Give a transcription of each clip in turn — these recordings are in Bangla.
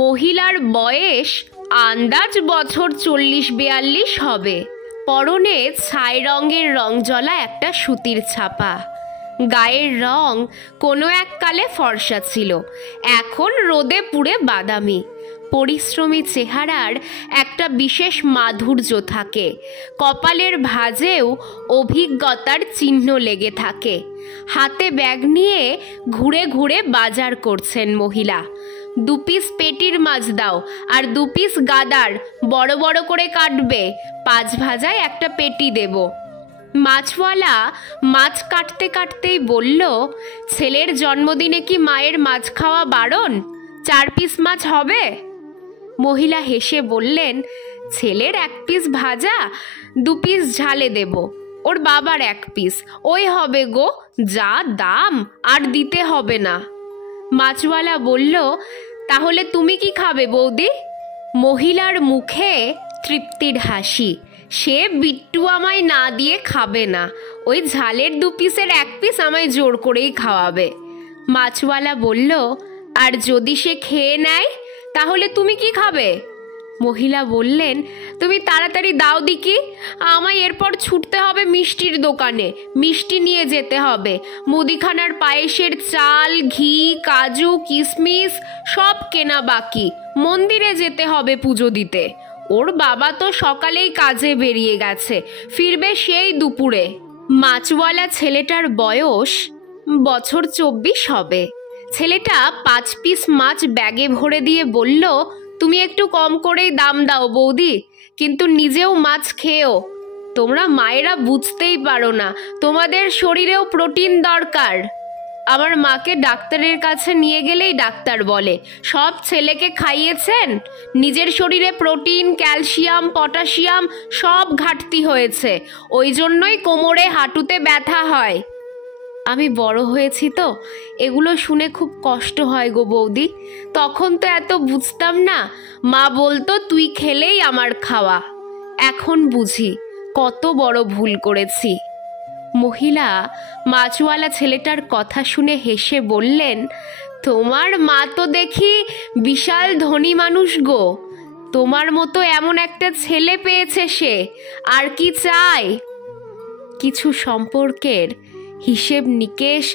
মহিলার বয়স আন্দাজ বছর 40-42 হবে। পরনে ছাই রঙের রংজলা একটা সুতির ছাপা। গায়ের রং কোনো এককালে ফর্সা ছিল, এখন রোদে পুড়ে বাদামি। পরিশ্রমী চেহারার একটা বিশেষ মাধুর্য থাকে, কপালের ভাঁজেও অভিজ্ঞতার চিহ্ন লেগে থাকে। হাতে ব্যাগ নিয়ে ঘুরে ঘুরে বাজার করছেন মহিলা। 2 পিস পেটির মাছ দাও আর 2 পিস গাদার, বড় বড় করে কাটবে, 5 ভাজায় একটা পেটি দেব। মাছওয়ালা মাছ কাটতে কাটতেই বলল, ছেলের জন্মদিনে কি মায়ের মাছ খাওয়া বারণ? 4 পিস মাছ হবে? মহিলা হেসে বললেন, ছেলের 1 পিস ভাজা, 2 পিস ঝালে দেব, ওর বাবার 1 পিস, ওই হবে গো, যা দাম আর দিতে হবে না। মাছওয়ালা বলল, তাহলে তুমি কি খাবে বৌদি? মহিলার মুখে তৃপ্তির হাসি। সে বিট্টু আমায় না দিয়ে খাবে না, ওই ঝালের 2 পিসের 1 পিস আমায় জোর করেই খাওয়াবে। মাছওয়ালা বলল, আর যদি সে খেয়ে নেয় তাহলে তুমি কি খাবে? মহিলা বললেন, তুমি তাড়াতাড়ি দাও দিকি, আমায় এরপর ছুটতে হবে মিষ্টির দোকানে, মিষ্টি নিয়ে যেতে হবে। মুদিখানার পায়েসের চাল, ঘি, কাজু, কিশমিশ সব কেনা বাকি। মন্দিরে যেতে হবে পুজো দিতে। ওর বাবা তো সকালেই কাজে বেরিয়ে গেছে, ফিরবে সেই দুপুরে। মাছওয়ালা ছেলেটার বয়স বছর 24 হবে। ছেলেটা 5 পিস মাছ ব্যাগে ভরে দিয়ে বলল, তুমি একটু কম করেই দাম দাও বৌদি, কিন্তু নিজেও মাছ খেয়েও। তোমরা মায়েরা বুঝতেই পারো না, তোমাদের শরীরেও প্রোটিন দরকার। আমার মাকে ডাক্তারের কাছে নিয়ে গেলেই ডাক্তার বলে, সব ছেলেকে খাইয়েছেন, নিজের শরীরে প্রোটিন, ক্যালসিয়াম, পটাশিয়াম সব ঘাটতি হয়েছে, ওই জন্যই কোমরে হাঁটুতে ব্যথা হয়। আমি বড় হয়েছি তো, এগুলো শুনে খুব কষ্ট হয় গো বৌদি। তখন তো এত বুঝতাম না, মা বলতো তুই খেলেই আমার খাওয়া। এখন বুঝি কত বড় ভুল করেছি। মহিলা মাছওয়ালা ছেলেটার কথা শুনে হেসে বললেন, তোমার মা তো দেখি বিশাল ধনী মানুষ গো, তোমার মতো এমন একটা ছেলে পেয়েছে সে, আর কি চাই? কিছু সম্পর্কের হিসেব নিকেশ,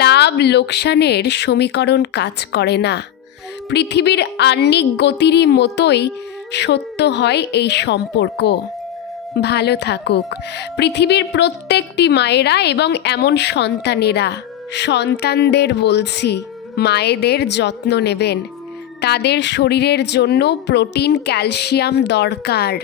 লাভ লোকসানের সমীকরণ কাজ করে না। পৃথিবীর আহ্নিক গতিরই মতোই সত্য হয় এই সম্পর্ক। ভালো থাকুক পৃথিবীর প্রত্যেকটি মায়েরা এবং এমন সন্তানেরা। সন্তানদের বলছি, মায়েদের যত্ন নেবেন, তাদের শরীরের জন্য প্রোটিন, ক্যালসিয়াম দরকার।